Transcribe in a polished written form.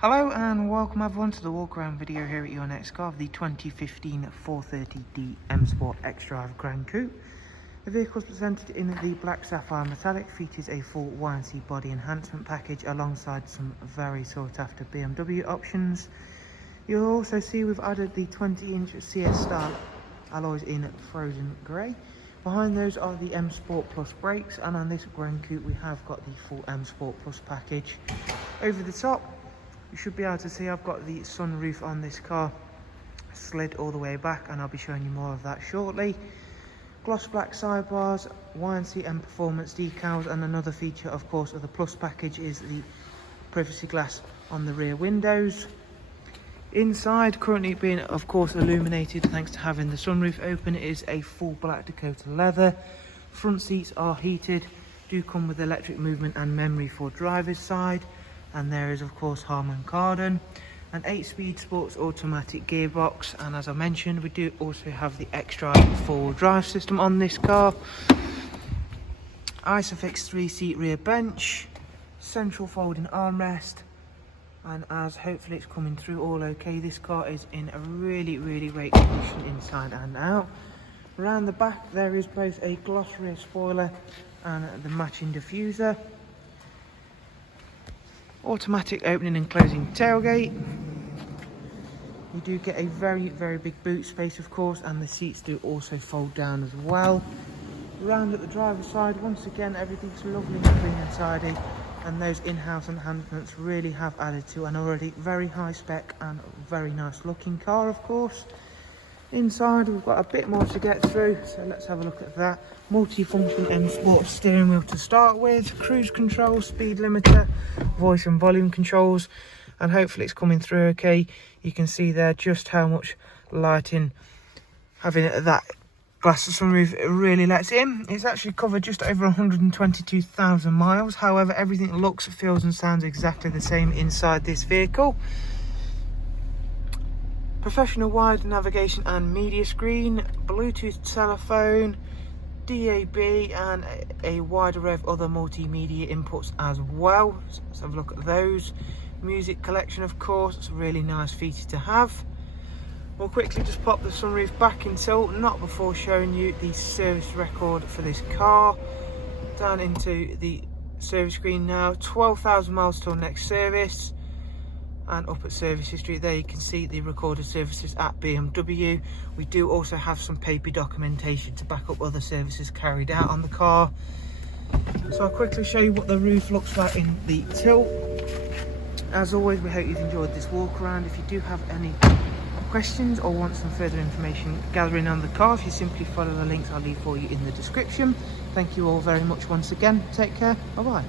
Hello and welcome everyone to the walk around video here at your next car of the 2015 430D M Sport XDRIVE GRAN COUPE. The vehicle is presented in the black sapphire metallic, features a full YNC body enhancement package alongside some very sought after BMW options. You'll also see we've added the 20-inch CS style alloys in frozen grey. Behind those are the M Sport Plus brakes, and on this GRAN COUPE we have got the full M Sport Plus package. Over the top you should be able to see I've got the sunroof on this car slid all the way back, and I'll be showing you more of that shortly. Gloss black sidebars, YNC Mperformance decals, and another feature of course of the Plus package is the privacy glass on the rear windows. Inside, currently being of course illuminated thanks to having the sunroof open, it is a full black Dakota leather. Front seats are heated, do come with electric movement and memory for driver's side. And there is of course Harman Kardon, an 8-speed sports automatic gearbox, and as I mentioned we do also have the XDRIVE four-wheel drive system on this car. Isofix 3-seat rear bench, central folding armrest, and as hopefully it's coming through all okay, this car is in a really great condition inside and out. Around the back there is both a gloss rear spoiler and the matching diffuser. Automatic opening and closing tailgate. You do get a very big boot space of course, and the seats do also fold down as well. Around at the driver's side, once again everything's lovely and clean and tidy, and those in-house enhancements really have added to an already very high spec and very nice looking car of course. Inside we've got a bit more to get through, so let's have a look at that. Multi-function M Sport steering wheel to start with, cruise control, speed limiter, voice and volume controls, and hopefully it's coming through okay. You can see there just how much lighting having that glass sunroof really lets in. It's actually covered just over 122,000 miles. However, everything looks, feels and sounds exactly the same inside this vehicle. Professional wide navigation and media screen, Bluetooth telephone, DAB, and a wide array of other multimedia inputs as well. So let's have a look at those. Music collection of course, it's a really nice feature to have. We'll quickly just pop the sunroof back in tilt, not before showing you the service record for this car. Down into the service screen now, 12,000 miles till next service. And up at service history there you can see the recorded services at BMW. We do also have some paper documentation to back up other services carried out on the car. So I'll quickly show you what the roof looks like in the tilt. As always, we hope you've enjoyed this walk around. If you do have any questions or want some further information gathering on the car, if you simply follow the links I'll leave for you in the description. Thank you all very much once again. Take care. Bye bye.